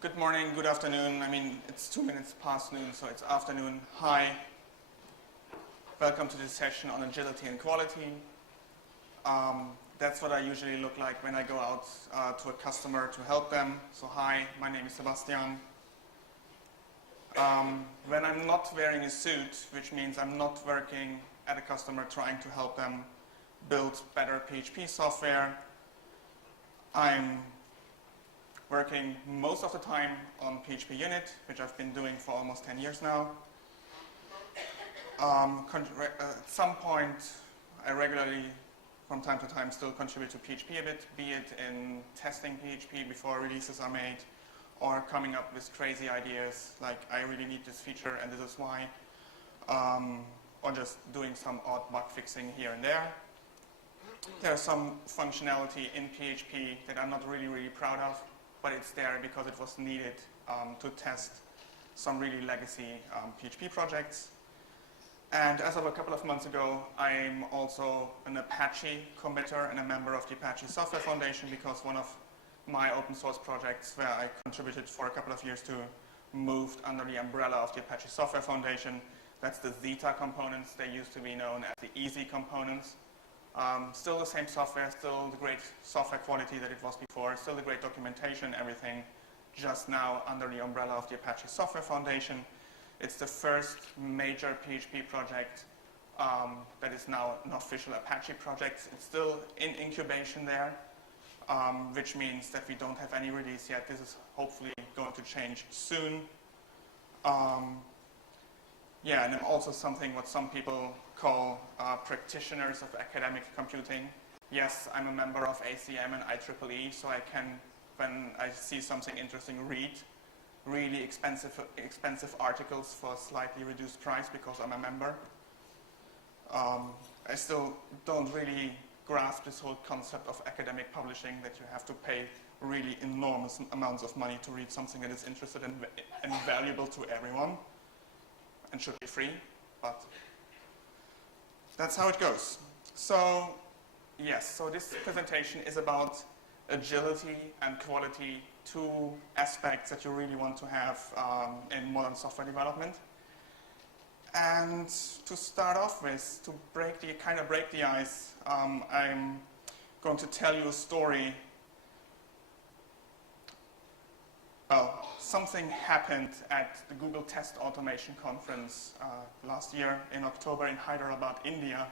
Good morning, good afternoon. I mean, it's 2 minutes past noon, so it's afternoon. Hi. Welcome to this session on agility and quality. That's what I usually look like when I go out to a customer to help them. So hi, my name is Sebastian. When I'm not wearing a suit, which means I'm not working at a customer trying to help them build better PHP software, I'm working most of the time on PHP Unit, which I've been doing for almost 10 years now. At some point, I regularly, from time to time, still contribute to PHP a bit, be it in testing PHP before releases are made, or coming up with crazy ideas, like I really need this feature and this is why, or just doing some odd bug fixing here and there. There's some functionality in PHP that I'm not really proud of, but it's there because it was needed to test some really legacy PHP projects. And as of a couple of months ago, I'm also an Apache committer and a member of the Apache Software Foundation, because one of my open source projects where I contributed for a couple of years to moved under the umbrella of the Apache Software Foundation. That's the Zeta components. They used to be known as the Easy components. Still the same software, still the great software quality that it was before, still the great documentation, everything, just now under the umbrella of the Apache Software Foundation. It's the first major PHP project that is now an official Apache project. It's still in incubation there, which means that we don't have any release yet. This is hopefully going to change soon. Yeah, and I'm also something what some people call practitioners of academic computing. Yes, I'm a member of ACM and IEEE, so I can, when I see something interesting, read really expensive articles for a slightly reduced price because I'm a member. I still don't really grasp this whole concept of academic publishing, that you have to pay really enormous amounts of money to read something that is interested and valuable to everyone and should be free, but that's how it goes. So yes, so this presentation is about agility and quality, two aspects that you really want to have in modern software development. And to start off with, to break the ice, I'm going to tell you a story. Something happened at the Google Test Automation Conference last year in October in Hyderabad, India,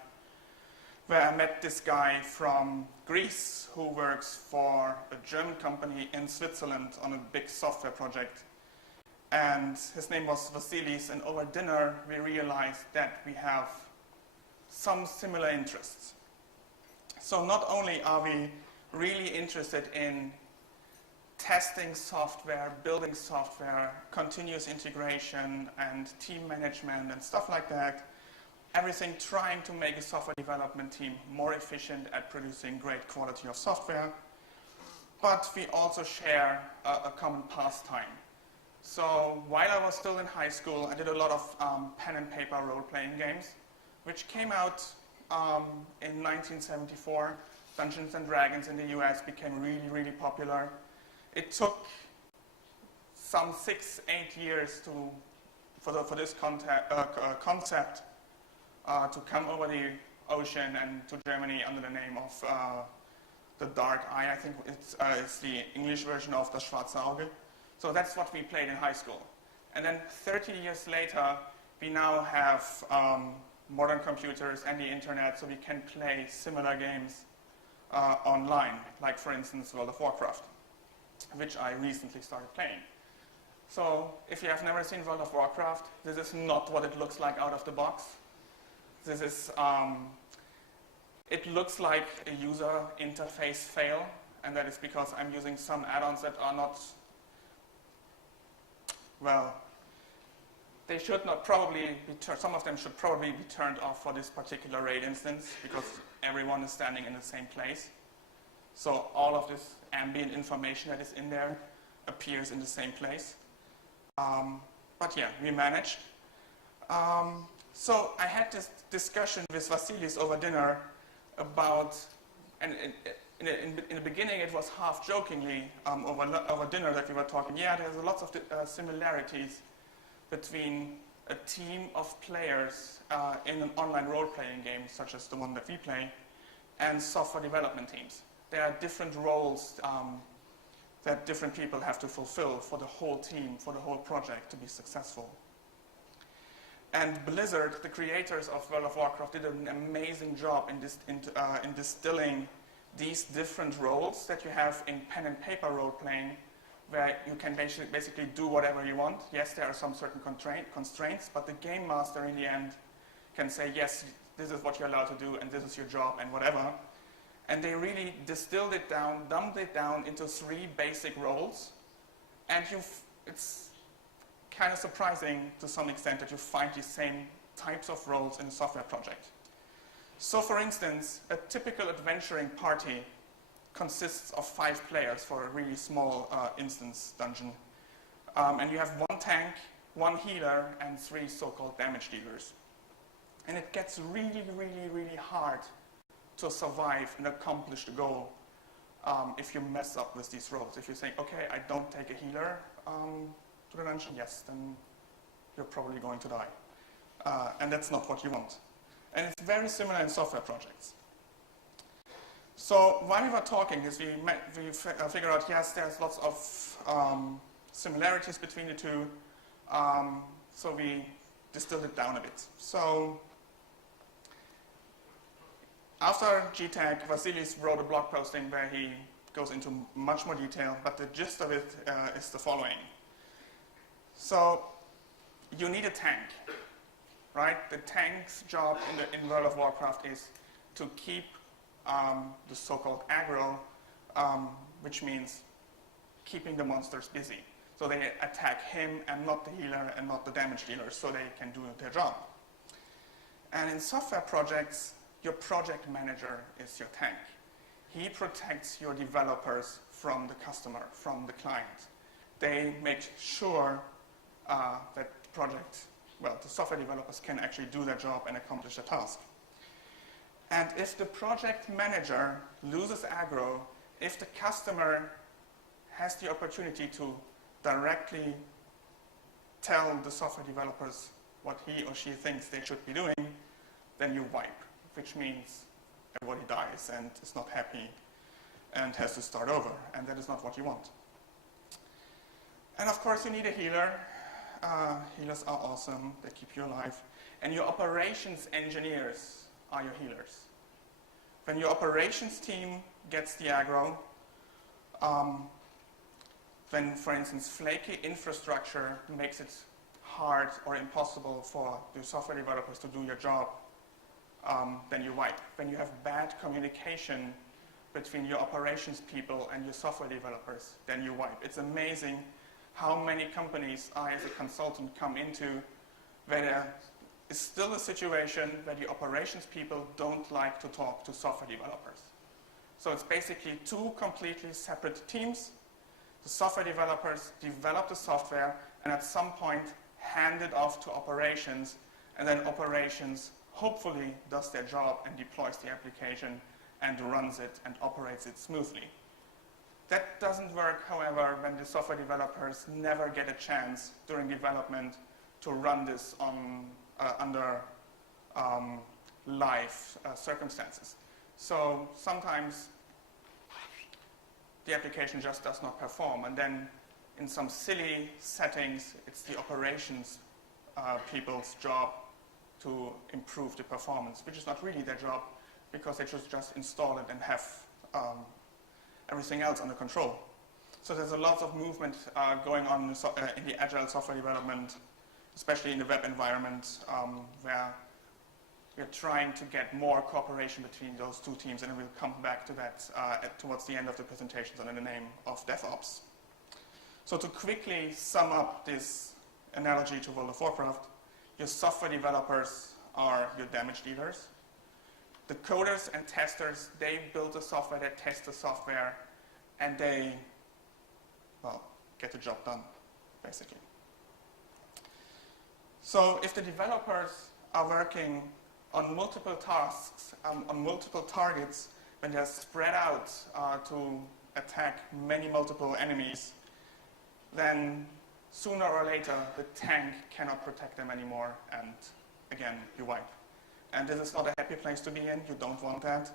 where I met this guy from Greece who works for a German company in Switzerland on a big software project. And his name was Vasilis, and over dinner we realized that we have some similar interests. So not only are we really interested in testing software, building software, continuous integration, and team management and stuff like that, everything trying to make a software development team more efficient at producing great quality of software, but we also share a common pastime. So while I was still in high school, I did a lot of pen and paper role-playing games, which came out in 1974. Dungeons and Dragons in the US became really popular. It took some 6-8 years for this concept to come over the ocean and to Germany under the name of the Dark Eye. I think it's the English version of Das Schwarze Auge. So that's what we played in high school. And then 30 years later, we now have modern computers and the internet, so we can play similar games online, like for instance World of Warcraft, which I recently started playing. So if you have never seen World of Warcraft, this is not what it looks like out of the box. This is, it looks like a user interface fail, and that is because I'm using some add-ons that are not, well, they should not probably be some of them should probably be turned off for this particular RAID instance, because everyone is standing in the same place. So all of this ambient information that is in there appears in the same place. But yeah, we managed. So I had this discussion with Vasilis over dinner about, and in the beginning, it was half jokingly over dinner that we were talking. Yeah, there's lots of similarities between a team of players in an online role-playing game, such as the one that we play, and software development teams. There are different roles that different people have to fulfill for the whole team, for the whole project to be successful. And Blizzard, the creators of World of Warcraft, did an amazing job in distilling these different roles that you have in pen and paper role-playing, where you can basically do whatever you want. Yes, there are some certain constraints, but the game master in the end can say, yes, this is what you're allowed to do, and this is your job, and whatever. And they really distilled it down, dumbed it down into 3 basic roles, and it's kind of surprising to some extent that you find these same types of roles in a software project. So for instance, a typical adventuring party consists of 5 players for a really small instance dungeon. And you have 1 tank, 1 healer, and 3 so-called damage dealers. And it gets really, really, really hard to survive and accomplish the goal if you mess up with these roles. If you say, okay, I don't take a healer to the dungeon, yes, then you're probably going to die. And that's not what you want. And it's very similar in software projects. So while we were talking, we figured out, yes, there's lots of similarities between the two. So we distilled it down a bit. So after GTAC, Vasilis wrote a blog posting where he goes into much more detail, but the gist of it is the following. So you need a tank, right? The tank's job in World of Warcraft is to keep the so-called aggro, which means keeping the monsters busy. So they attack him and not the healer and not the damage dealer, so they can do their job. And in software projects, your project manager is your tank. He protects your developers from the customer, from the client. They make sure that the software developers can actually do their job and accomplish the task. And if the project manager loses aggro, if the customer has the opportunity to directly tell the software developers what he or she thinks they should be doing, then you wipe, which means everybody dies and is not happy and has to start over, and that is not what you want. And of course you need a healer. Healers are awesome, they keep you alive. And your operations engineers are your healers. When your operations team gets the aggro, when, for instance, flaky infrastructure makes it hard or impossible for the software developers to do your job, then you wipe. When you have bad communication between your operations people and your software developers, then you wipe. It's amazing how many companies I, as a consultant, come into where there is still a situation where the operations people don't like to talk to software developers. So it's basically 2 completely separate teams. The software developers develop the software and at some point hand it off to operations, and then operations hopefully does their job and deploys the application and runs it and operates it smoothly. That doesn't work, however, when the software developers never get a chance during development to run this under live circumstances. So sometimes the application just does not perform, and then in some silly settings, it's the operations people's job to improve the performance, which is not really their job because they should just install it and have everything else under control. So there's a lot of movement going on in the agile software development, especially in the web environment, where we're trying to get more cooperation between those 2 teams, and we'll come back to that towards the end of the presentations under the name of DevOps. So to quickly sum up this analogy to World of Warcraft, your software developers are your damage dealers. The coders and testers, they build the software, they test the software, and they, well, get the job done, basically. So if the developers are working on multiple tasks, on multiple targets, when they're spread out to attack many multiple enemies, then sooner or later the tank cannot protect them anymore, and again, you wipe. And this is not a happy place to be in. You don't want that.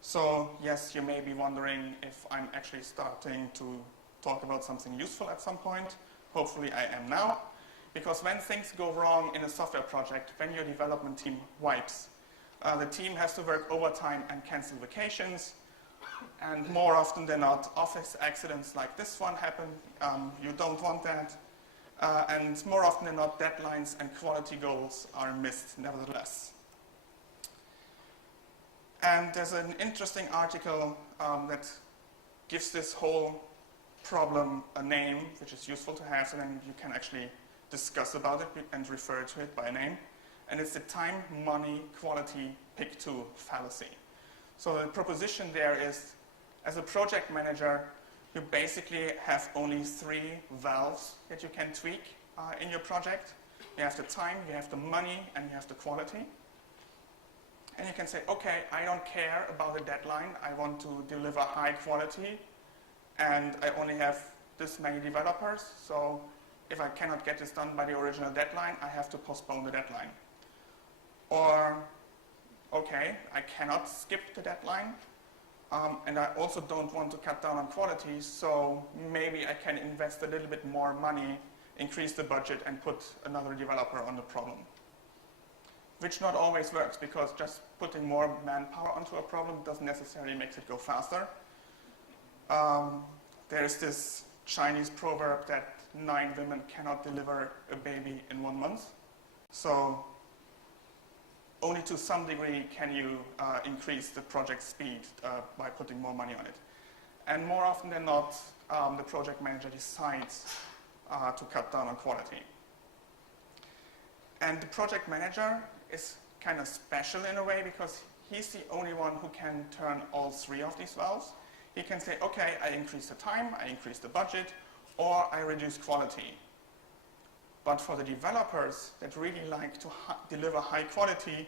So yes, you may be wondering if I'm actually starting to talk about something useful at some point. Hopefully I am now. Because when things go wrong in a software project, when your development team wipes, the team has to work overtime and cancel vacations. And more often than not, office accidents like this one happen. You don't want that. And more often than not, deadlines and quality goals are missed nevertheless. And there's an interesting article that gives this whole problem a name, which is useful to have, so then you can actually discuss about it and refer to it by name. And it's the time, money, quality, pick two fallacy. So the proposition there is, as a project manager, you basically have only three valves that you can tweak in your project. You have the time, you have the money, and you have the quality. And you can say, okay, I don't care about the deadline. I want to deliver high quality, and I only have this many developers. So if I cannot get this done by the original deadline, I have to postpone the deadline. Or, okay, I cannot skip the deadline, and I also don't want to cut down on quality, so maybe I can invest a little bit more money, increase the budget, and put another developer on the problem. Which not always works, because just putting more manpower onto a problem doesn't necessarily make it go faster. There's this Chinese proverb that 9 women cannot deliver a baby in 1 month. So only to some degree can you increase the project speed by putting more money on it. And more often than not, the project manager decides to cut down on quality. And the project manager is kind of special in a way, because he's the only one who can turn all three of these valves. He can say, okay, I increase the time, I increase the budget, or I reduce quality. But for the developers that really like to deliver high quality,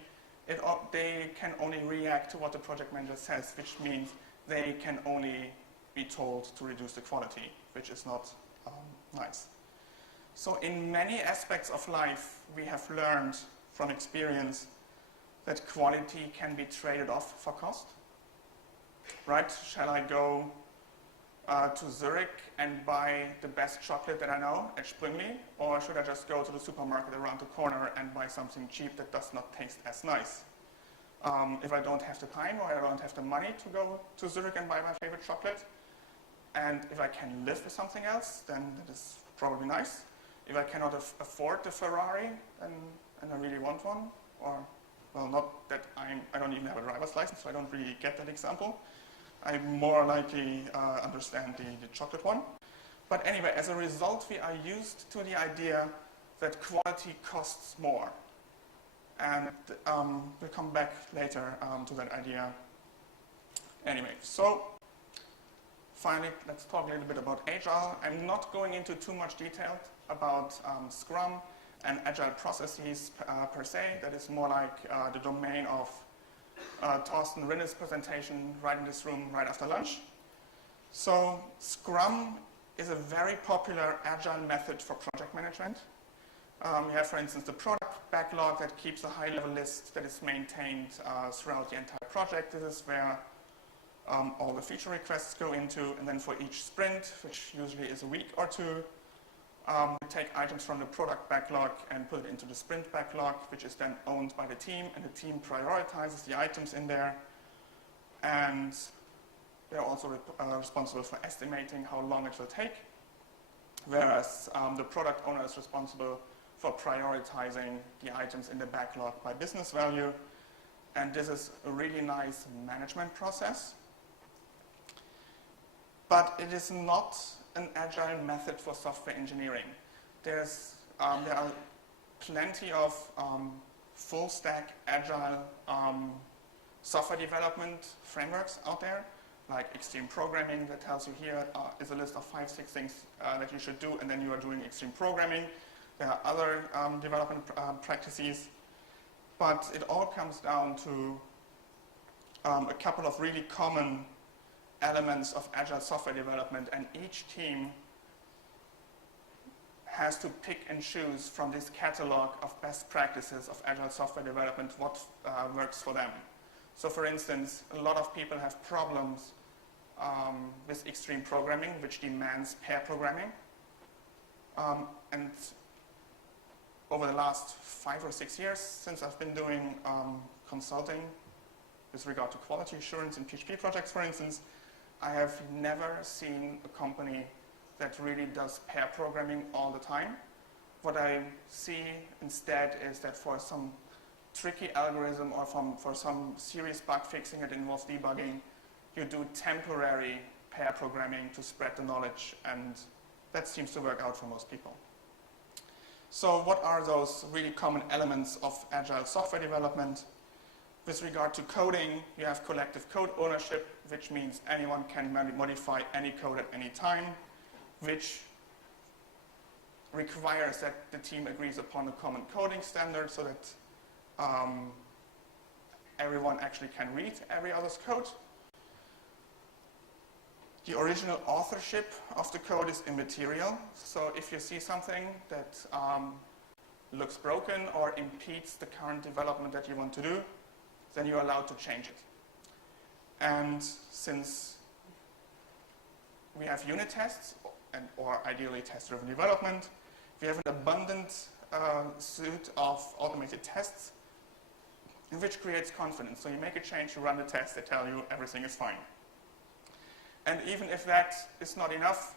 they can only react to what the project manager says, which means they can only be told to reduce the quality, which is not nice. So in many aspects of life, we have learned from experience that quality can be traded off for cost. Right? Shall I go to Zurich and buy the best chocolate that I know at Sprüngli, or should I just go to the supermarket around the corner and buy something cheap that does not taste as nice? If I don't have the time or I don't have the money to go to Zurich and buy my favorite chocolate, and if I can live with something else, then that is probably nice. If I cannot afford the Ferrari, and I really want one, or, well, not that I don't even have a driver's license, so I don't really get that example. I more likely understand the chocolate one. But anyway, as a result, we are used to the idea that quality costs more. And we'll come back later to that idea. Anyway, so finally, let's talk a little bit about Agile. I'm not going into too much detail about Scrum and Agile processes per se. That is more like the domain of Thorsten Rinne's presentation right in this room right after lunch. So Scrum is a very popular Agile method for project management. You have, for instance, the product backlog that keeps a high-level list that is maintained throughout the entire project. This is where all the feature requests go into, and then for each sprint, which usually is a week or two, we take items from the product backlog and put it into the sprint backlog, which is then owned by the team, and the team prioritizes the items in there. And they're also responsible for estimating how long it will take, whereas the product owner is responsible for prioritizing the items in the backlog by business value. And this is a really nice management process. But it is not an agile method for software engineering. There are plenty of full stack agile software development frameworks out there, like extreme programming that tells you here is a list of 5-6 things that you should do, and then you are doing extreme programming. There are other development practices, but it all comes down to a couple of really common elements of agile software development, and each team has to pick and choose from this catalog of best practices of agile software development what works for them. So for instance, a lot of people have problems with extreme programming, which demands pair programming. And over the last 5 or 6 years, since I've been doing consulting with regard to quality assurance in PHP projects, for instance, I have never seen a company that really does pair programming all the time. What I see instead is that for some tricky algorithm or for some serious bug fixing that involves debugging, you do temporary pair programming to spread the knowledge, and that seems to work out for most people. So what are those really common elements of agile software development? With regard to coding, you have collective code ownership, which means anyone can modify any code at any time, which requires that the team agrees upon a common coding standard so that everyone actually can read every other's code. The original authorship of the code is immaterial. So if you see something that looks broken or impedes the current development that you want to do, then you're allowed to change it. And since we have unit tests, or ideally test-driven development, we have an abundant suite of automated tests, which creates confidence. So you make a change, you run the test, they tell you everything is fine. And even if that is not enough,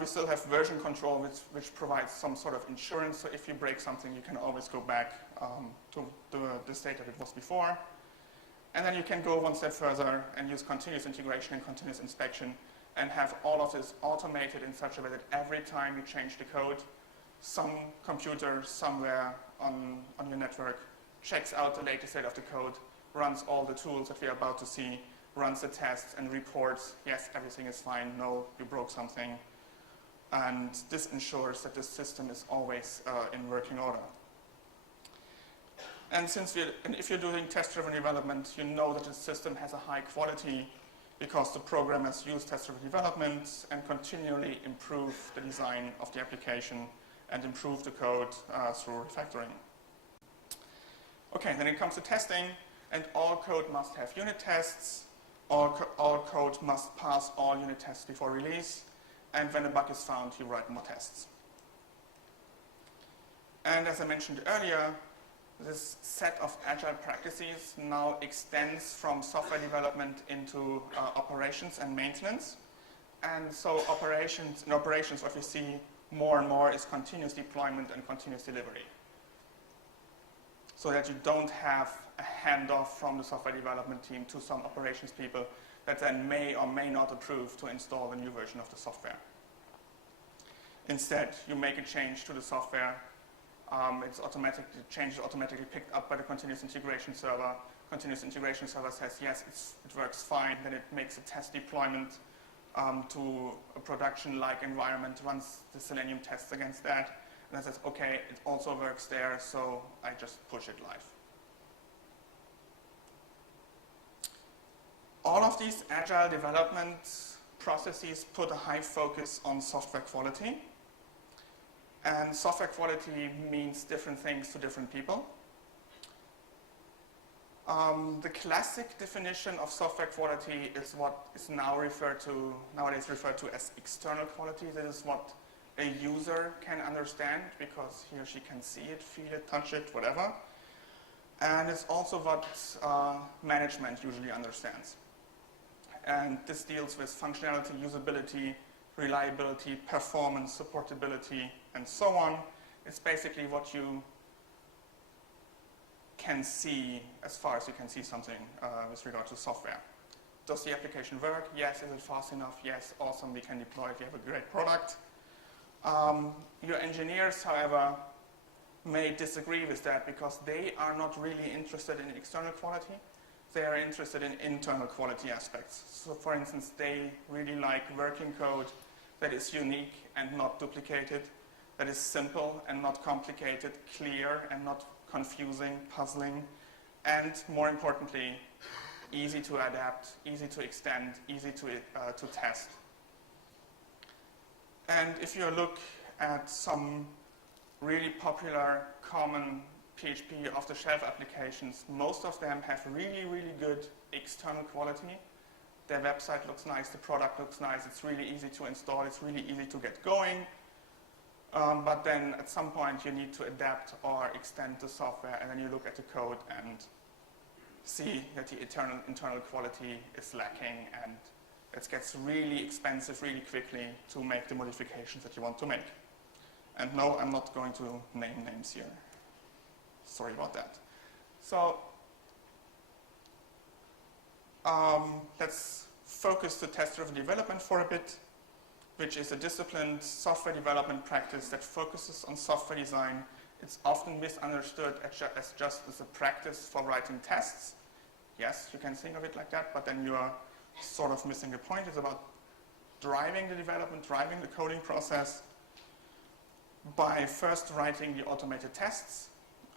we still have version control, which provides some sort of insurance. So if you break something, you can always go back to the state that it was before. And then you can go one step further and use continuous integration and continuous inspection and have all of this automated in such a way that every time you change the code, some computer somewhere on your network checks out the latest state of the code, runs all the tools that we are about to see, runs the tests and reports, yes, everything is fine, no, you broke something. And this ensures that the system is always in working order. And if you're doing test-driven development, you know that the system has a high quality because the programmers use test-driven development and continually improve the design of the application and improve the code through refactoring. Okay, then it comes to testing, and all code must have unit tests. All code must pass all unit tests before release, and when a bug is found, you write more tests. And as I mentioned earlier, this set of agile practices now extends from software development into operations and maintenance. And so in operations, what we see more and more is continuous deployment and continuous delivery. So that you don't have a handoff from the software development team to some operations people that then may or may not approve to install a new version of the software. Instead, you make a change to the software. The change is automatically picked up by the continuous integration server. Continuous integration server says, yes, it works fine. Then it makes a test deployment to a production-like environment, runs the Selenium tests against that, and then says, okay, it also works there, so I just push it live. All of these agile development processes put a high focus on software quality. And software quality means different things to different people. The classic definition of software quality is what is nowadays referred to as external quality. This is what a user can understand because he or she can see it, feel it, touch it, whatever. And it's also what management usually understands. And this deals with functionality, usability, reliability, performance, supportability, and so on. It's basically what you can see as far as you can see something with regard to software. Does the application work? Yes. Is it fast enough? Yes. Awesome. We can deploy it. We have a great product. Your engineers, however, may disagree with that because they are not really interested in external quality. They are interested in internal quality aspects. So for instance, they really like working code that is unique and not duplicated, that is simple and not complicated, clear and not confusing, puzzling, and more importantly, easy to adapt, easy to extend, easy to test. And if you look at some really popular, common PHP off-the-shelf applications, most of them have really, really good external quality. Their website looks nice, the product looks nice, it's really easy to install, it's really easy to get going. But then at some point you need to adapt or extend the software, and then you look at the code and see that the internal quality is lacking, and it gets really expensive really quickly to make the modifications that you want to make. And no, I'm not going to name names here. Sorry about that. So let's focus the test-driven development for a bit, which is a disciplined software development practice that focuses on software design. It's often misunderstood as just as a practice for writing tests. Yes, you can think of it like that, but then you are sort of missing the point. It's about driving the development, driving the coding process by first writing the automated tests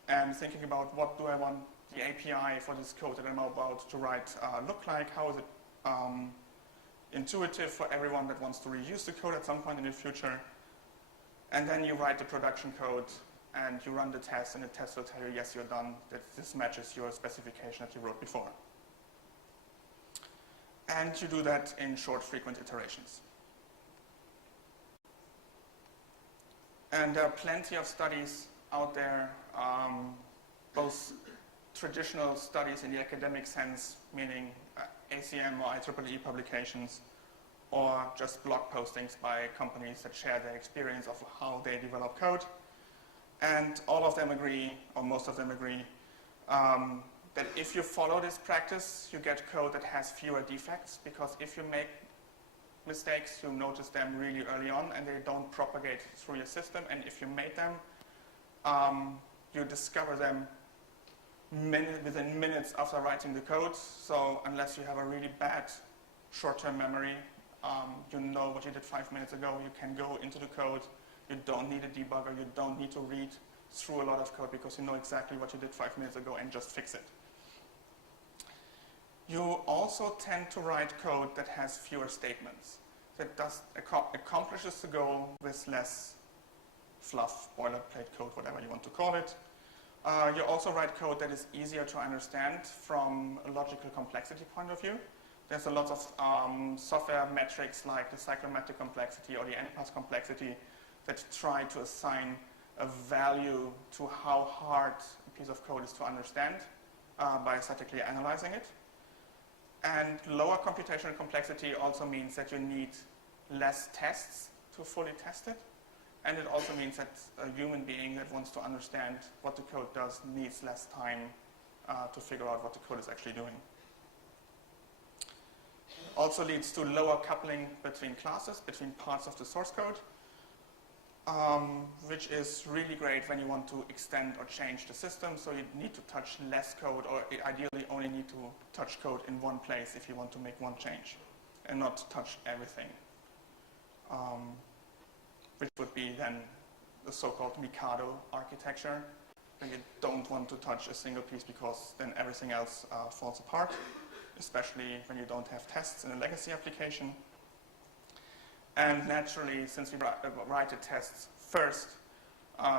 and thinking about what do I want the API for this code that I'm about to write look like, how is it intuitive for everyone that wants to reuse the code at some point in the future. And then you write the production code and you run the test, and the test will tell you, yes, you're done, that this matches your specification that you wrote before. And you do that in short, frequent iterations. And there are plenty of studies out there, both traditional studies in the academic sense, meaning ACM or IEEE publications, or just blog postings by companies that share their experience of how they develop code. And all of them agree, or most of them agree, that if you follow this practice, you get code that has fewer defects, because if you make mistakes, you notice them really early on and they don't propagate through your system. And if you made them, you discover them within minutes after writing the code. So unless you have a really bad short-term memory, you know what you did 5 minutes ago, you can go into the code. You don't need a debugger, you don't need to read through a lot of code because you know exactly what you did 5 minutes ago and just fix it. You also tend to write code that has fewer statements, that accomplishes the goal with less fluff, boilerplate code, whatever you want to call it. You also write code that is easier to understand from a logical complexity point of view. There's a lot of software metrics like the cyclomatic complexity or the NPAS complexity that try to assign a value to how hard a piece of code is to understand by statically analyzing it. And lower computational complexity also means that you need less tests to fully test it. And it also means that a human being that wants to understand what the code does needs less time to figure out what the code is actually doing. Also leads to lower coupling between classes, between parts of the source code, which is really great when you want to extend or change the system. So you need to touch less code, or ideally only need to touch code in one place if you want to make one change, and not touch everything, which would be then the so-called Mikado architecture. Then you don't want to touch a single piece because then everything else falls apart, especially when you don't have tests in a legacy application. And naturally, since we write the tests first,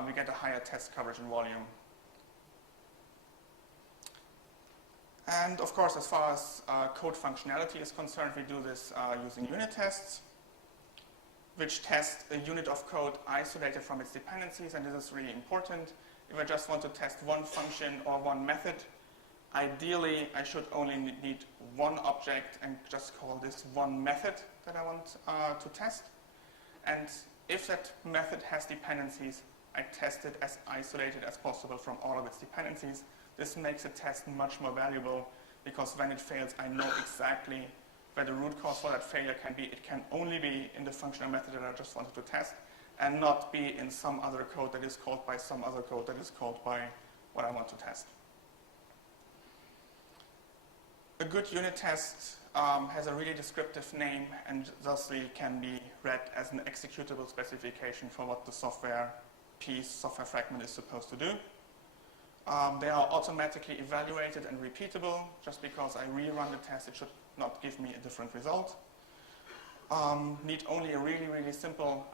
we get a higher test coverage and volume. And of course, as far as code functionality is concerned, we do this using unit tests, which test a unit of code isolated from its dependencies, and this is really important. If I just want to test one function or one method, ideally, I should only need one object and just call this one method that I want to test. And if that method has dependencies, I test it as isolated as possible from all of its dependencies. This makes a test much more valuable because when it fails, I know exactly where the root cause for that failure can be. It can only be in the functional method that I just wanted to test and not be in some other code that is called by some other code that is called by what I want to test. A good unit test has a really descriptive name and thusly can be read as an executable specification for what the software piece, software fragment is supposed to do. They are automatically evaluated and repeatable. Just because I rerun the test, it should not give me a different result. Need only a really, really simple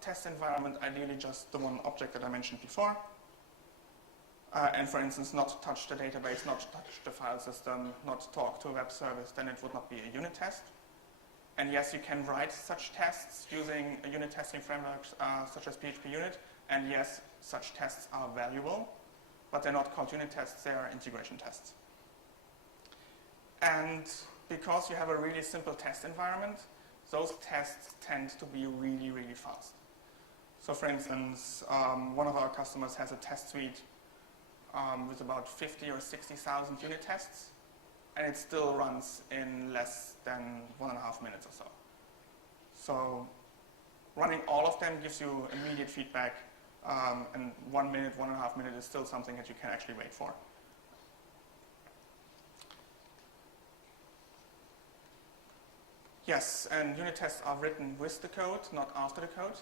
test environment, ideally just the one object that I mentioned before. And for instance, not touch the database, not touch the file system, not talk to a web service, then it would not be a unit test. And yes, you can write such tests using a unit testing framework such as PHP Unit. And yes, such tests are valuable, but they're not called unit tests, they are integration tests. And because you have a really simple test environment, those tests tend to be really, really fast. So for instance, one of our customers has a test suite with about 50 or 60,000 unit tests, and it still runs in less than 1.5 minutes or so. So running all of them gives you immediate feedback, and 1 minute, 1.5 minutes is still something that you can actually wait for. Yes, and unit tests are written with the code, not after the code.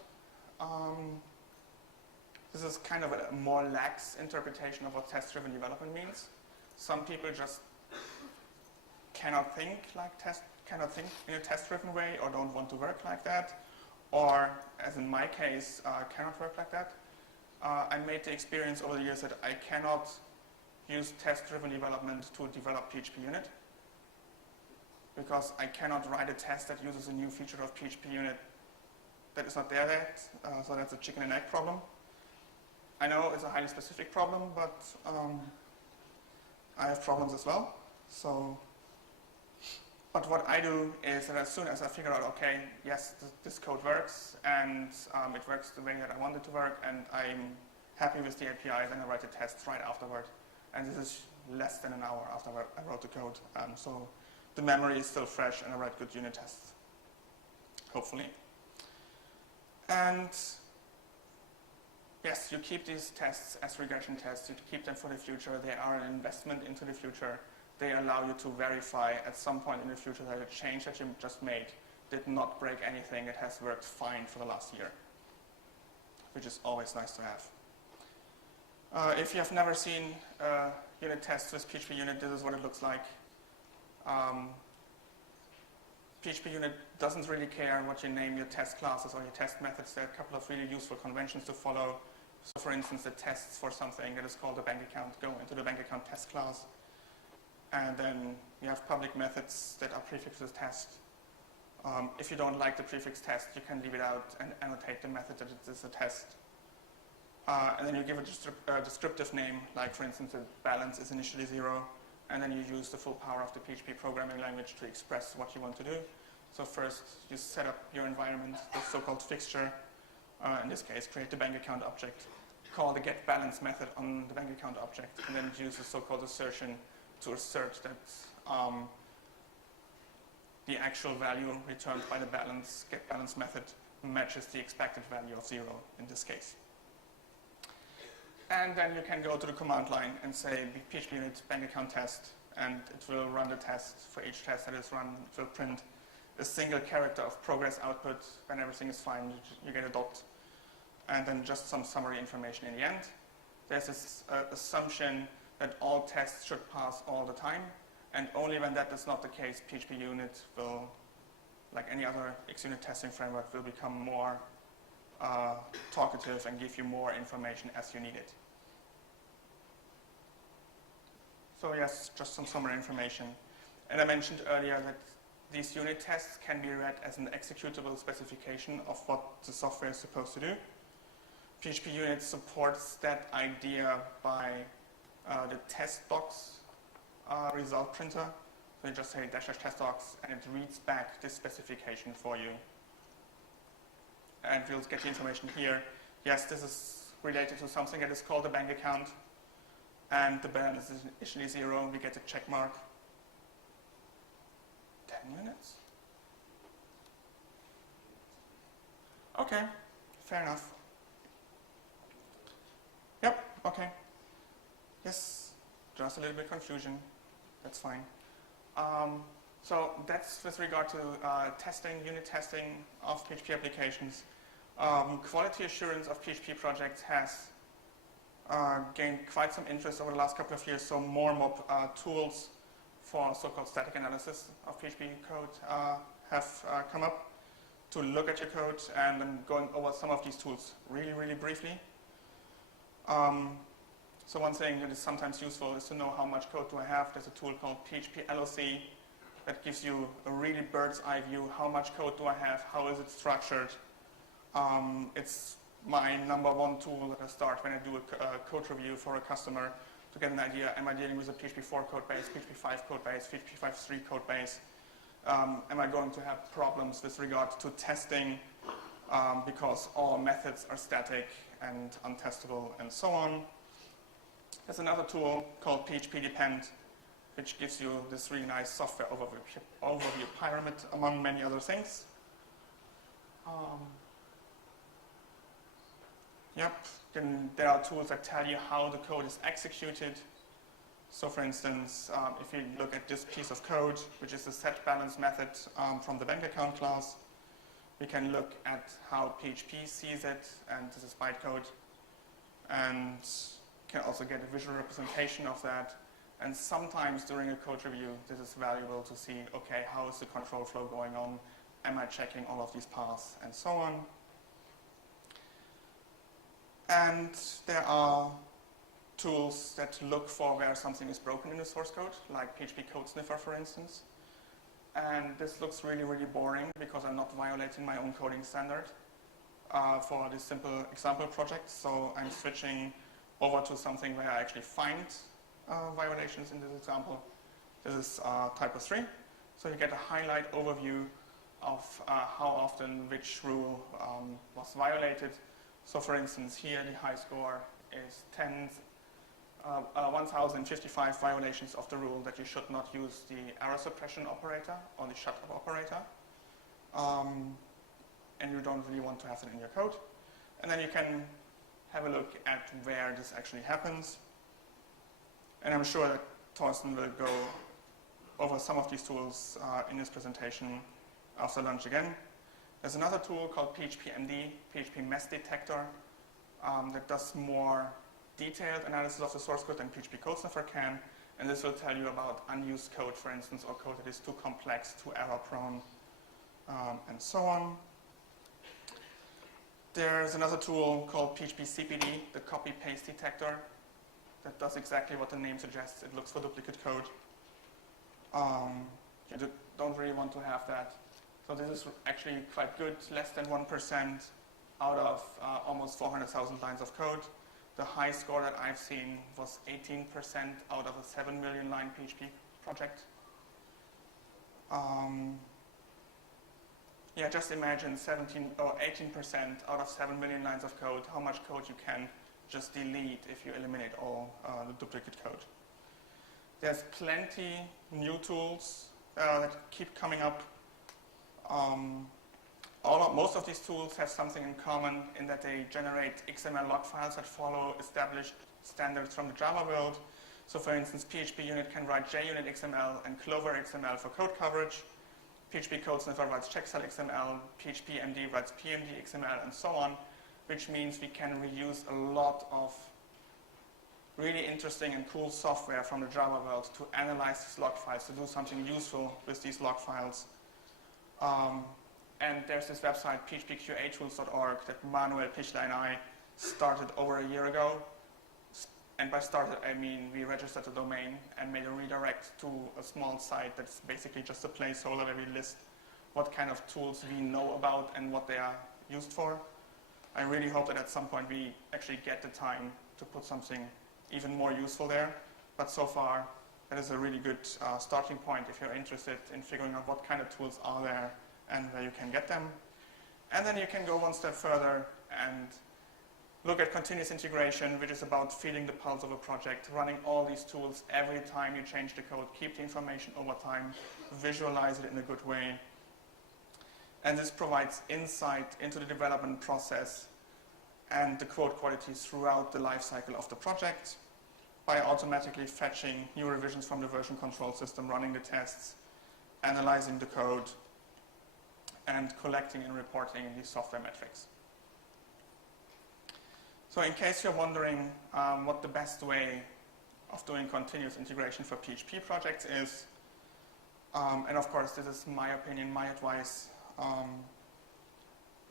This is kind of a more lax interpretation of what test-driven development means. Some people just cannot think in a test-driven way, or don't want to work like that, or, as in my case, cannot work like that. I made the experience over the years that I cannot use test-driven development to develop PHP Unit, because I cannot write a test that uses a new feature of PHP Unit that is not there yet, so that's a chicken and egg problem. I know it's a highly specific problem, but I have problems as well. But what I do is that as soon as I figure out, okay, yes, this code works, and it works the way that I want it to work, and I'm happy with the API, then I write the tests right afterward. And this is less than an hour after I wrote the code. So the memory is still fresh, and I write good unit tests, hopefully. And yes, you keep these tests as regression tests. You keep them for the future. They are an investment into the future. They allow you to verify at some point in the future that a change that you just made did not break anything. It has worked fine for the last year, which is always nice to have. If you have never seen unit tests with PHP Unit, this is what it looks like. PHP Unit doesn't really care what you name your test classes or your test methods. There are a couple of really useful conventions to follow. So for instance, the tests for something that is called a bank account go into the bank account test class. And then you have public methods that are prefixed with test. If you don't like the prefix test, you can leave it out and annotate the method that it is a test. And then you give it a descriptive name, like for instance, the balance is initially 0. And then you use the full power of the PHP programming language to express what you want to do. So first, you set up your environment, the so-called fixture. In this case, create the bank account object. Call the getBalance method on the bank account object, and then use the so-called assertion to assert that the actual value returned by the getBalance method matches the expected value of 0 in this case. And then you can go to the command line and say PHP Unit bank account test, and it will run the test. For each test that is run, it will print a single character of progress output. When everything is fine, you get a dot. And then just some summary information in the end. There's this assumption that all tests should pass all the time, and only when that is not the case, PHP Unit will, like any other XUnit testing framework, will become more talkative and give you more information as you need it. So yes, just some summary information. And I mentioned earlier that these unit tests can be read as an executable specification of what the software is supposed to do. PHP Unit supports that idea by the test docs result printer. So you just say --test docs, and it reads back this specification for you. And we'll get the information here. Yes, this is related to something that is called a bank account. And the balance is initially 0. We get a check mark. 10 minutes. Okay, fair enough. Yep, okay. Yes, just a little bit of confusion. That's fine. So that's with regard to testing, unit testing of PHP applications. Quality assurance of PHP projects has gained quite some interest over the last couple of years, so more and more tools for so-called static analysis of PHP code have come up to look at your code, and I'm going over some of these tools really, really briefly. So one thing that is sometimes useful is to know how much code do I have. There's a tool called PHP LOC that gives you a really bird's eye view. How much code do I have? How is it structured? It's my number one tool that I start when I do a code review for a customer to get an idea. Am I dealing with a PHP 4 code base, PHP 5 code base, PHP 5.3 code base? Am I going to have problems with regard to testing because all methods are static and untestable and so on? There's another tool called PHP Depend, which gives you this really nice software overview pyramid, among many other things. Then there are tools that tell you how the code is executed. So for instance, if you look at this piece of code, which is the set balance method from the bank account class, we can look at how PHP sees it, and this is bytecode, and can also get a visual representation of that. And sometimes during a code review, this is valuable to see, okay, how is the control flow going on? Am I checking all of these paths, and so on? And there are tools that look for where something is broken in the source code, like PHP Code Sniffer, for instance. And this looks really, really boring because I'm not violating my own coding standard for this simple example project. So I'm switching over to something where I actually find violations in this example. This is typo 3. So you get a highlight overview of how often which rule was violated. So for instance, here the high score is 1,055 violations of the rule that you should not use the error suppression operator or the shut-up operator. And you don't really want to have it in your code. And then you can have a look at where this actually happens. And I'm sure that Thorsten will go over some of these tools in his presentation after lunch again. There's another tool called PHP-MD, PHP Mess Detector, that does more detailed analysis of the source code than PHP Code Sniffer can. And this will tell you about unused code, for instance, or code that is too complex, too error-prone, and so on. There's another tool called PHP-CPD, the copy-paste detector, that does exactly what the name suggests. It looks for duplicate code. You don't really want to have that. So this is actually quite good, less than 1% out of almost 400,000 lines of code. The high score that I've seen was 18% out of a 7 million line PHP project. Just imagine 17 or 18% out of 7 million lines of code, how much code you can just delete if you eliminate all the duplicate code. There's plenty new tools that keep coming up. Most of these tools have something in common in that they generate XML log files that follow established standards from the Java world. So for instance, PHP Unit can write JUnit XML and Clover XML for code coverage. PHP Code Sniffer writes checkcell XML, PHP MD writes PMD XML, and so on, which means we can reuse a lot of really interesting and cool software from the Java world to analyze these log files, to do something useful with these log files. And there's this website, phpqatools.org, that Manuel Pichler and I started over a year ago. And by started, I mean we registered the domain and made a redirect to a small site that's basically just a placeholder where we list what kind of tools we know about and what they are used for. I really hope that at some point we actually get the time to put something even more useful there. But so far, that is a really good starting point if you're interested in figuring out what kind of tools are there and where you can get them. And then you can go one step further and look at continuous integration, which is about feeling the pulse of a project, running all these tools every time you change the code, keep the information over time, visualize it in a good way. And this provides insight into the development process and the code quality throughout the life cycle of the project by automatically fetching new revisions from the version control system, running the tests, analyzing the code, and collecting and reporting these software metrics. So in case you're wondering what the best way of doing continuous integration for PHP projects is, and of course this is my opinion, my advice,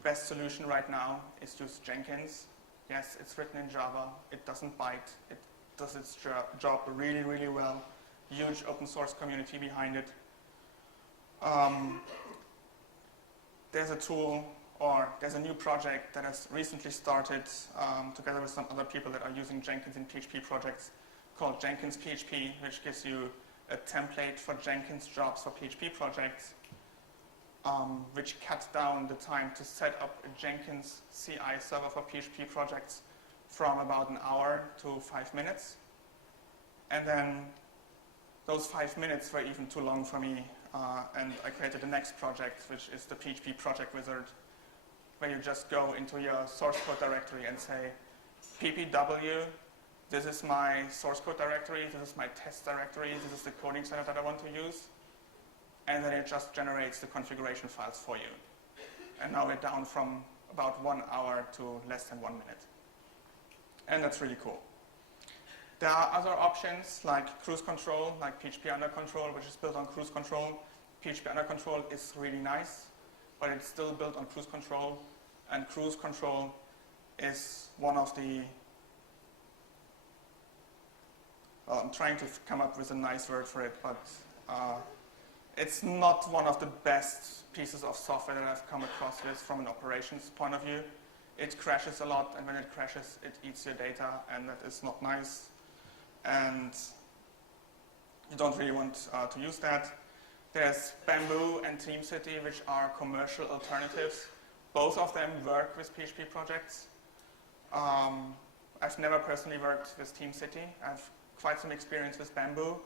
best solution right now is use Jenkins. Yes, it's written in Java, it doesn't bite, it does its job really, really well. Huge open source community behind it. There's a tool, or there's a new project that has recently started together with some other people that are using Jenkins in PHP projects called Jenkins PHP, which gives you a template for Jenkins jobs for PHP projects, which cuts down the time to set up a Jenkins CI server for PHP projects from about an hour to 5 minutes. And then those 5 minutes were even too long for me, and I created the next project, which is the PHP project wizard, where you just go into your source code directory and say, ppw, this is my source code directory, this is my test directory, this is the coding center that I want to use, and then it just generates the configuration files for you. And now we're down from about 1 hour to less than 1 minute. And that's really cool. There are other options like cruise control, like PHP under control, which is built on cruise control. PHP under control is really nice, but it's still built on cruise control. And cruise control is one of the, well, I'm trying to come up with a nice word for it, but it's not one of the best pieces of software that I've come across with from an operations point of view. It crashes a lot, and when it crashes, it eats your data, and that is not nice. And you don't really want to use that. There's Bamboo and TeamCity, which are commercial alternatives. Both of them work with PHP projects. I've never personally worked with TeamCity. I have quite some experience with Bamboo,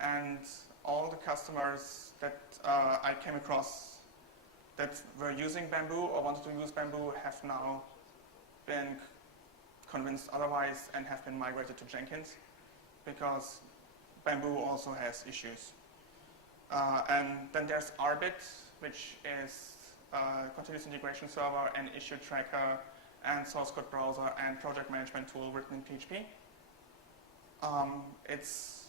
and all the customers that I came across that were using Bamboo or wanted to use Bamboo have now been convinced otherwise and have been migrated to Jenkins, because Bamboo also has issues. And then there's Arbit, which is a continuous integration server and issue tracker and source code browser and project management tool written in PHP. It's,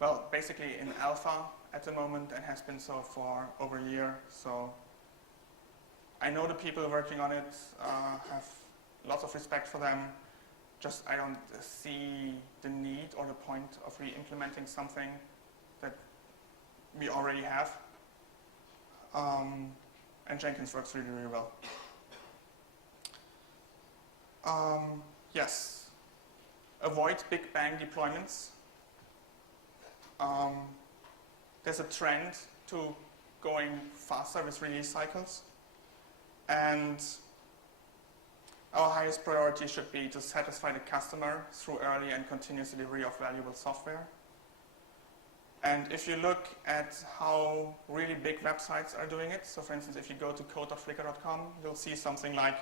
well, basically in alpha at the moment and has been so for over a year. So I know the people working on it, have lots of respect for them. Just I don't see the need or the point of re-implementing something that we already have. And Jenkins works really, really well. Yes, avoid big bang deployments. There's a trend to going faster with release cycles. And our highest priority should be to satisfy the customer through early and continuous delivery of valuable software. And if you look at how really big websites are doing it, so for instance, if you go to code.flickr.com, you'll see something like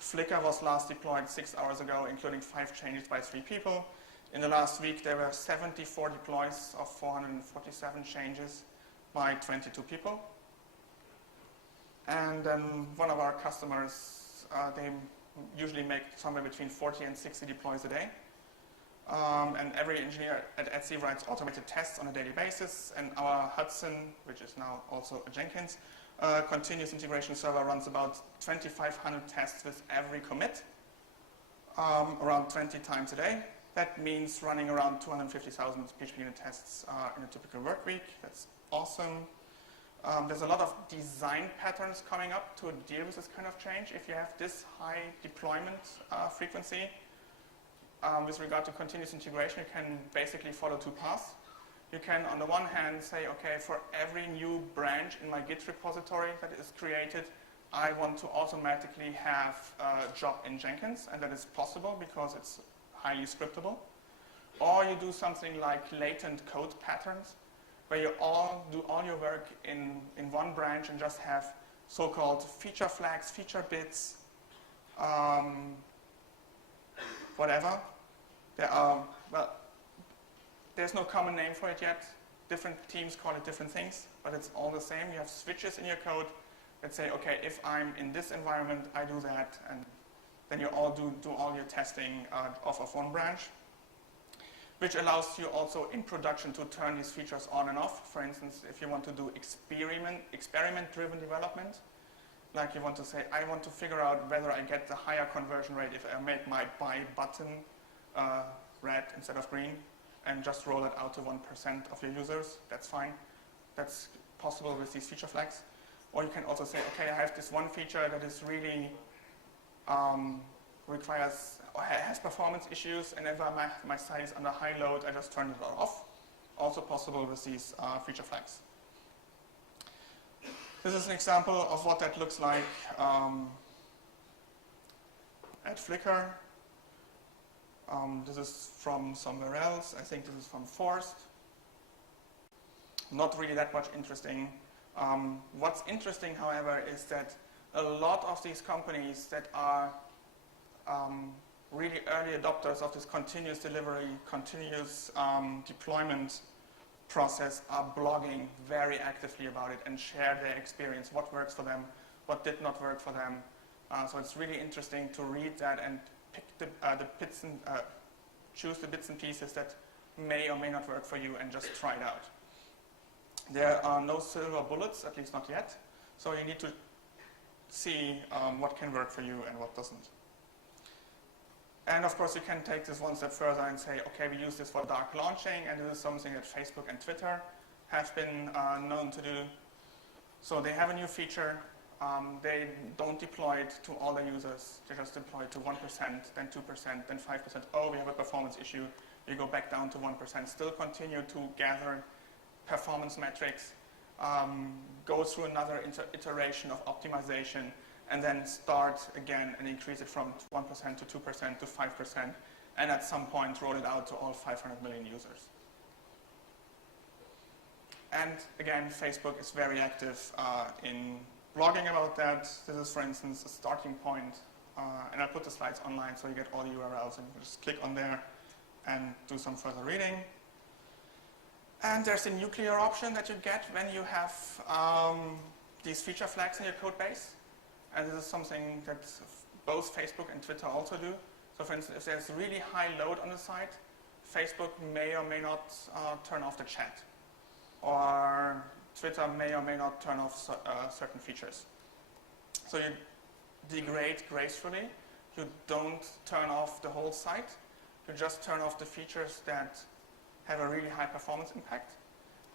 Flickr was last deployed 6 hours ago, including 5 changes by 3 people. In the last week, there were 74 deploys of 447 changes by 22 people. And then one of our customers, they usually make somewhere between 40 and 60 deploys a day. And every engineer at Etsy writes automated tests on a daily basis. And our Hudson, which is now also a Jenkins, continuous integration server runs about 2,500 tests with every commit, around 20 times a day. That means running around 250,000 PHP unit tests in a typical work week. That's awesome. There's a lot of design patterns coming up to deal with this kind of change. If you have this high deployment frequency, with regard to continuous integration, you can basically follow 2 paths. You can, on the one hand, say, okay, for every new branch in my Git repository that is created, I want to automatically have a job in Jenkins, and that is possible because it's highly scriptable. Or you do something like latent code patterns, where you do all your work in one branch and just have so-called feature flags, feature bits, whatever. There's no common name for it yet. Different teams call it different things, but it's all the same. You have switches in your code that say, okay, if I'm in this environment, I do that, and then you do all your testing off of one branch, which allows you also in production to turn these features on and off. For instance, if you want to do experiment-driven development, like you want to say, I want to figure out whether I get the higher conversion rate if I make my buy button red instead of green, and just roll it out to 1% of your users, that's fine. That's possible with these feature flags. Or you can also say, okay, I have this one feature that is really has performance issues, and if my site is under high load, I just turn it off. Also possible with these feature flags. This is an example of what that looks like at Flickr. This is from somewhere else. I think this is from Forst. Not really that much interesting. What's interesting, however, is that a lot of these companies that are really early adopters of this continuous delivery, continuous deployment process are blogging very actively about it and share their experience, what works for them, what did not work for them. So it's really interesting to read that and pick choose the bits and pieces that may or may not work for you and just try it out. There are no silver bullets, at least not yet. So you need to see what can work for you and what doesn't. And of course, you can take this one step further and say, okay, we use this for dark launching, and this is something that Facebook and Twitter have been known to do. So they have a new feature. They don't deploy it to all the users. They just deploy it to 1%, then 2%, then 5%. Oh, we have a performance issue. We go back down to 1%. Still continue to gather performance metrics, go through another iteration of optimization, and then start again and increase it from 1% to 2% to 5%, and at some point roll it out to all 500 million users. And again, Facebook is very active in blogging about that. This is, for instance, a starting point, and I'll put the slides online so you get all the URLs, and you can just click on there and do some further reading. And there's a nuclear option that you get when you have these feature flags in your code base. And this is something that both Facebook and Twitter also do. So for instance, if there's really high load on the site, Facebook may or may not turn off the chat. Or Twitter may or may not turn off certain features. So you degrade gracefully. You don't turn off the whole site. You just turn off the features that have a really high performance impact,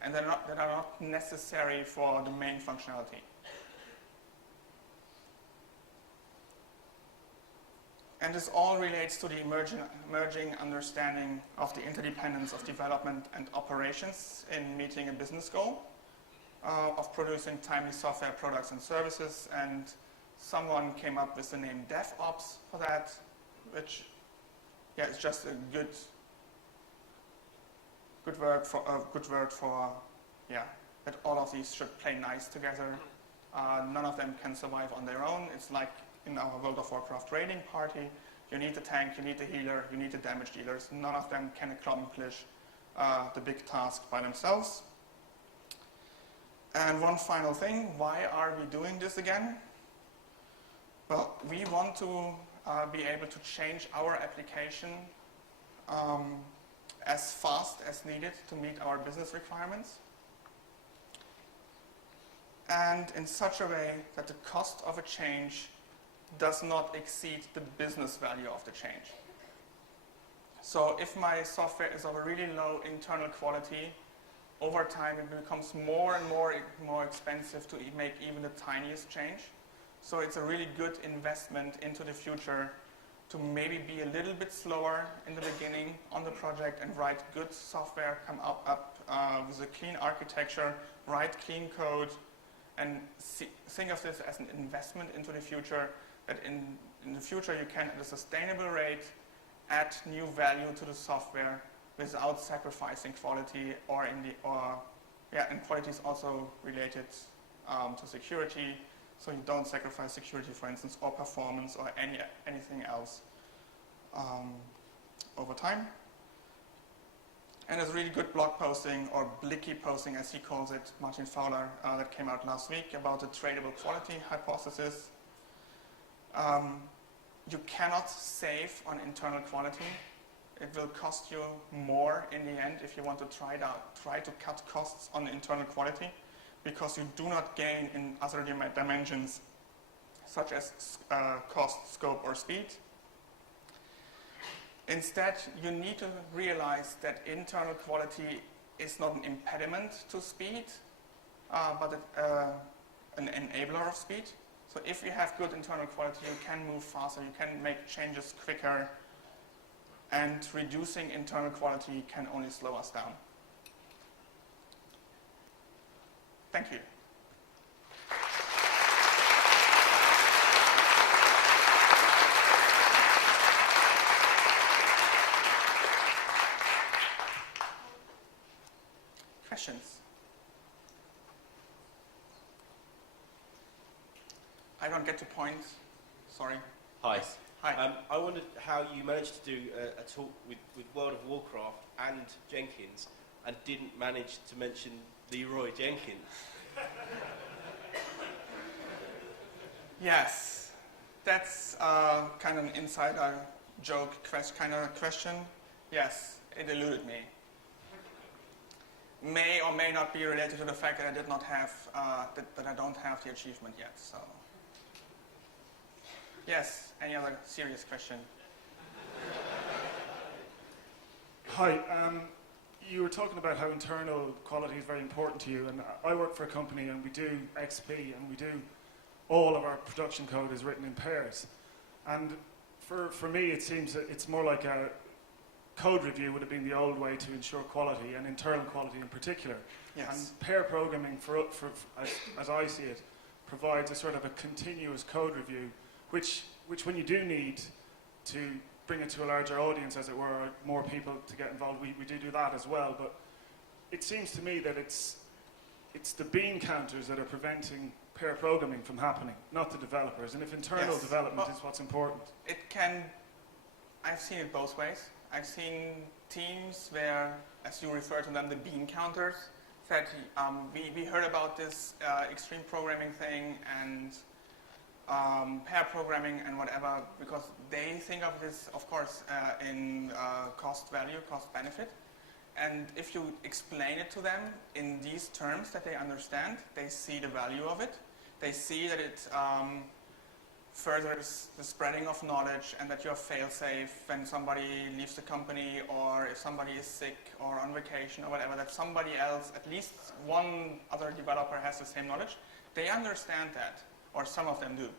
and that are not necessary for the main functionality. And this all relates to the emerging understanding of the interdependence of development and operations in meeting a business goal of producing timely software products and services. And someone came up with the name DevOps for that, which, yeah, it's just a good word for that all of these should play nice together. None of them can survive on their own. It's like in our World of Warcraft raiding party. You need the tank, you need the healer, you need the damage dealers. None of them can accomplish the big task by themselves. And one final thing, why are we doing this again? Well, we want to be able to change our application as fast as needed to meet our business requirements, and in such a way that the cost of a change does not exceed the business value of the change. So if my software is of a really low internal quality, over time it becomes more and more expensive to make even the tiniest change. So it's a really good investment into the future to maybe be a little bit slower in the beginning on the project and write good software, come up with a clean architecture, write clean code, and think of this as an investment into the future, that in the future you can, at a sustainable rate, add new value to the software without sacrificing quality, and quality is also related to security. So you don't sacrifice security, for instance, or performance, or anything else over time. And there's a really good blog posting, or blicky posting as he calls it, Martin Fowler, that came out last week about the tradable quality hypothesis. you cannot save on internal quality. It will cost you more in the end if you want to try to cut costs on internal quality, because you do not gain in other dimensions such as cost, scope, or speed. Instead, you need to realize that internal quality is not an impediment to speed, but an enabler of speed. So if you have good internal quality, you can move faster, you can make changes quicker, and reducing internal quality can only slow us down. Thank you. Questions? I don't get to point. Sorry. Hi. Yes. Hi. I wondered how you managed to do a talk with World of Warcraft and Jenkins and didn't manage to mention Leroy Jenkins. Yes, that's kind of an insider joke kind of question. Yes, it eluded me. May or may not be related to the fact that I did not have that I don't have the achievement yet. So, yes. Any other serious question? Hi. You were talking about how internal quality is very important to you, and I work for a company and we do XP, and we do all of our production code is written in pairs. And for me, it seems that it's more like a code review would have been the old way to ensure quality, and internal quality in particular. Yes. And pair programming, as I see it, provides a sort of a continuous code review, which when you do need to bring it to a larger audience, as it were, or more people to get involved, we do that as well. But it seems to me that it's the bean counters that are preventing pair programming from happening, not the developers. And if internal development is what's important. I've seen it both ways. I've seen teams where, as you refer to them, the bean counters, that we heard about this extreme programming thing and pair programming and whatever, because they think of this, of course, in cost value, cost benefit. And if you explain it to them in these terms that they understand, they see the value of it. They see that it furthers the spreading of knowledge, and that you're fail-safe when somebody leaves the company, or if somebody is sick or on vacation or whatever, that somebody else, at least one other developer, has the same knowledge. They understand that, or some of them do.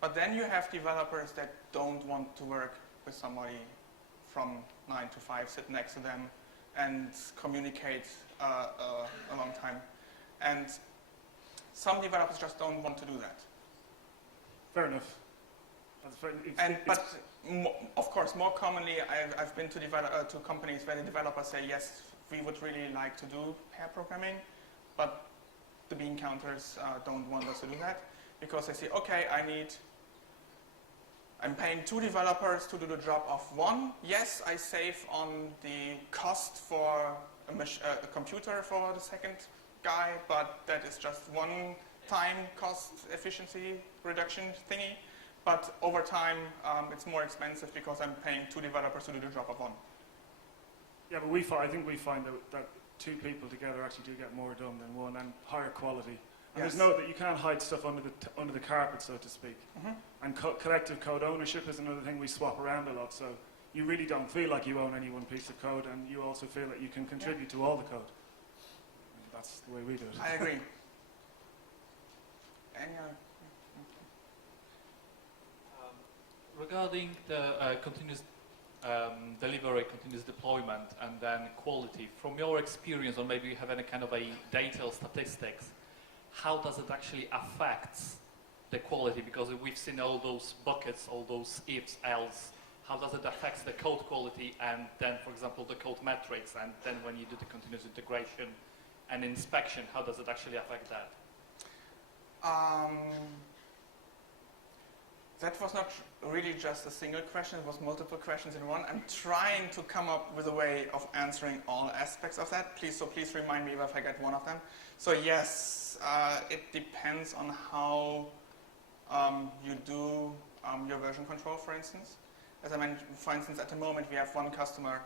But then you have developers that don't want to work with somebody from 9 to 5, sit next to them and communicate a long time. And some developers just don't want to do that. Fair enough. Of course, more commonly, I've been to companies where the developers say, yes, we would really like to do pair programming, but the bean counters don't want us to do that, because they say, okay, I'm paying 2 developers to do the job of 1. Yes, I save on the cost for a computer for the second guy, but that is just one time cost efficiency reduction thingy. But over time, it's more expensive because I'm paying 2 developers to do the job of 1. Yeah, but I think we find that 2 people together actually do get more done than 1, and higher quality. And Yes. there's no that you can't hide stuff under the carpet, so to speak. Mm-hmm. And collective code ownership is another thing we swap around a lot. So you really don't feel like you own any one piece of code, and you also feel that you can contribute to all the code. And that's the way we do it. I agree. Any other? Regarding the continuous delivery, continuous deployment, and then quality, from your experience, or maybe you have any kind of a data or statistics, how does it actually affect the quality? Because we've seen all those buckets, all those ifs, else. How does it affect the code quality, and then, for example, the code metrics, and then when you do the continuous integration and inspection, how does it actually affect that? That was not really just a single question, it was multiple questions in one. I'm trying to come up with a way of answering all aspects of that. Please remind me if I get one of them. So yes, it depends on how you do your version control, for instance. As I mentioned, for instance, at the moment we have one customer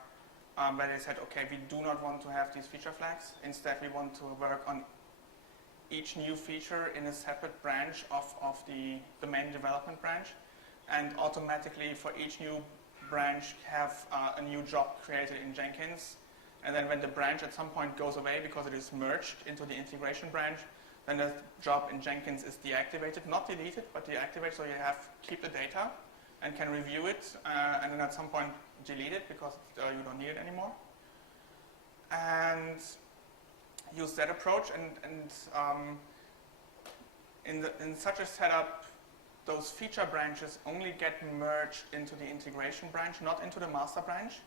where they said, okay, we do not want to have these feature flags. Instead, we want to work on each new feature in a separate branch of the main development branch, and automatically for each new branch have a new job created in Jenkins. And then when the branch at some point goes away because it is merged into the integration branch, then the job in Jenkins is deactivated, not deleted, but deactivated, so you keep the data and can review it, and then at some point delete it because you don't need it anymore. And use that approach, and in such a setup, those feature branches only get merged into the integration branch, not into the master branch.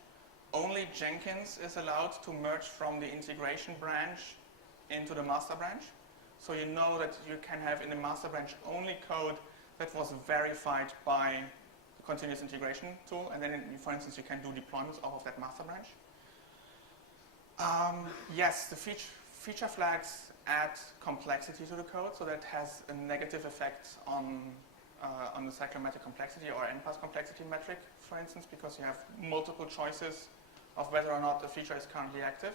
Only Jenkins is allowed to merge from the integration branch into the master branch. So you know that you can have in the master branch only code that was verified by the continuous integration tool, and then, for instance, you can do deployments off of that master branch. Yes, the feature flags add complexity to the code, so that has a negative effect on the cyclomatic complexity or NPAS complexity metric, for instance, because you have multiple choices of whether or not a feature is currently active.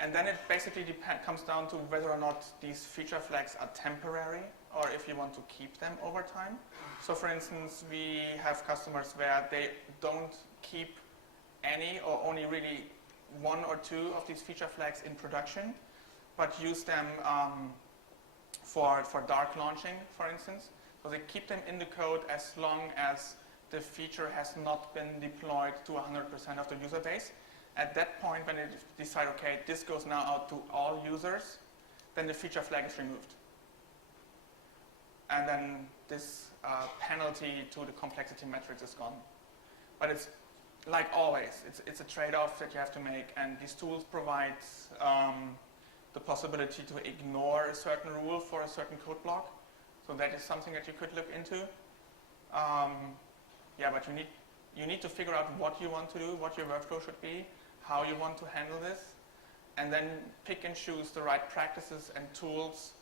And then it basically comes down to whether or not these feature flags are temporary or if you want to keep them over time. So for instance, we have customers where they don't keep any or only really one or two of these feature flags in production, but use them for dark launching, for instance. So they keep them in the code as long as the feature has not been deployed to 100% of the user base. At that point, when they decide, okay, this goes now out to all users, then the feature flag is removed. And then this penalty to the complexity metrics is gone. But it's like always, it's a trade-off that you have to make, and these tools provide the possibility to ignore a certain rule for a certain code block. So that is something that you could look into. Yeah, but you need to figure out what you want to do, what your workflow should be, how you want to handle this, and then pick and choose the right practices and tools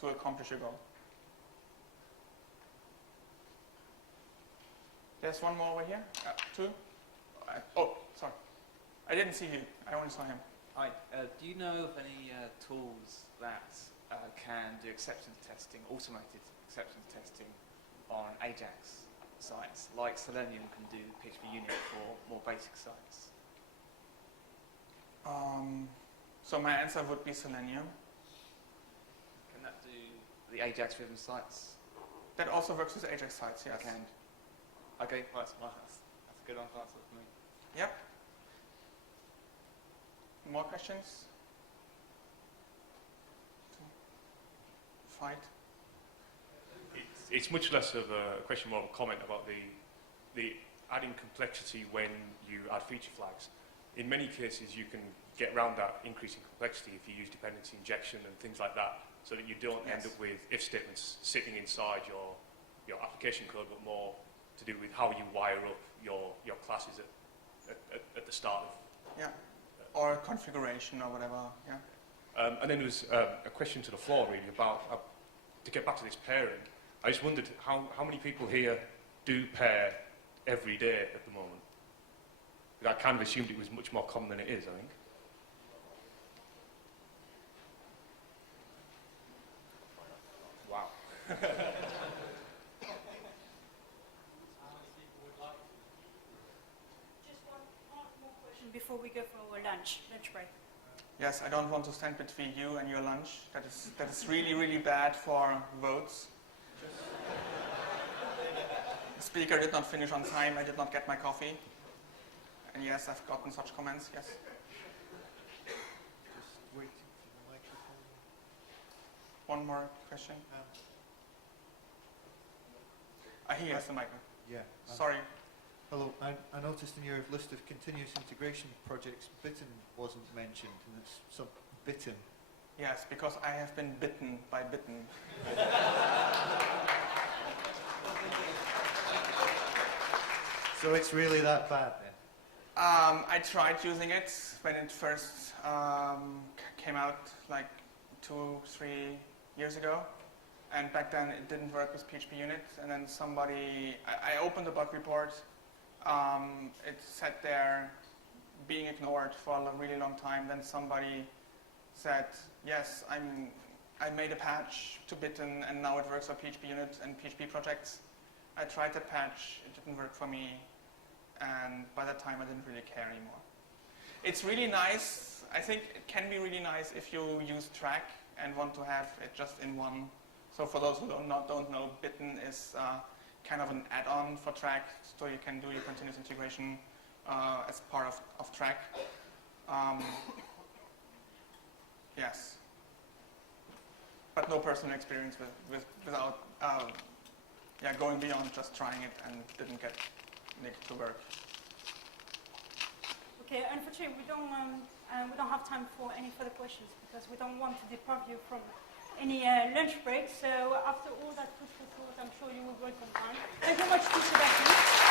to accomplish your goal. There's one more over here. Two. Oh, sorry. I didn't see you. I only saw him. Hi. Do you know of any tools that can do acceptance testing, automated acceptance testing on Ajax sites, like Selenium can do PHP Unit for more basic sites? So my answer would be Selenium. Can that do the Ajax-driven sites? That also works with Ajax sites, yes. It can. Okay, that's a good answer for me. Yep. More questions? Fight? It's much less of a question, more of a comment about the adding complexity when you add feature flags. In many cases, you can get around that increasing complexity if you use dependency injection and things like that, so that you don't end up with if statements sitting inside your application code, but more to do with how you wire up your classes at the start of. Yeah. Or configuration or whatever. Yeah. And then there was a question to the floor really about to get back to this pairing. I just wondered how many people here do pair every day at the moment? I kind of assumed it was much more common than it is, I think. Wow. Just one more question before we go for our lunch break. Yes, I don't want to stand between you and your lunch. That is really, really bad for votes. The speaker did not finish on time. I did not get my coffee. And yes, I've gotten such comments, yes. Just waiting for the microphone. One more question. He has the microphone. Yeah. Sorry. Hello. I noticed in your list of continuous integration projects, Bitten wasn't mentioned, and it's some Bitten. Yes, because I have been bitten by Bitten. So it's really that bad then? I tried using it when it first came out like 2-3 years ago. And back then it didn't work with PHP unit. And then I opened the bug report. It sat there being ignored for a really long time. Then somebody said, yes, I made a patch to Bitten and now it works for PHP unit and PHP projects. I tried the patch, it didn't work for me. And by that time I didn't really care anymore. It's really nice. I think it can be really nice if you use Track and want to have it just in one. So for those who don't know, Bitten is kind of an add-on for Track, so you can do your continuous integration as part of Track. Yes. But no personal experience without going beyond just trying it and didn't get it to work. Okay, unfortunately, we don't have time for any further questions because we don't want to deprive you from any lunch break. So after all that food for thought, I'm sure you will welcome time. Thank you very much to Sebastian.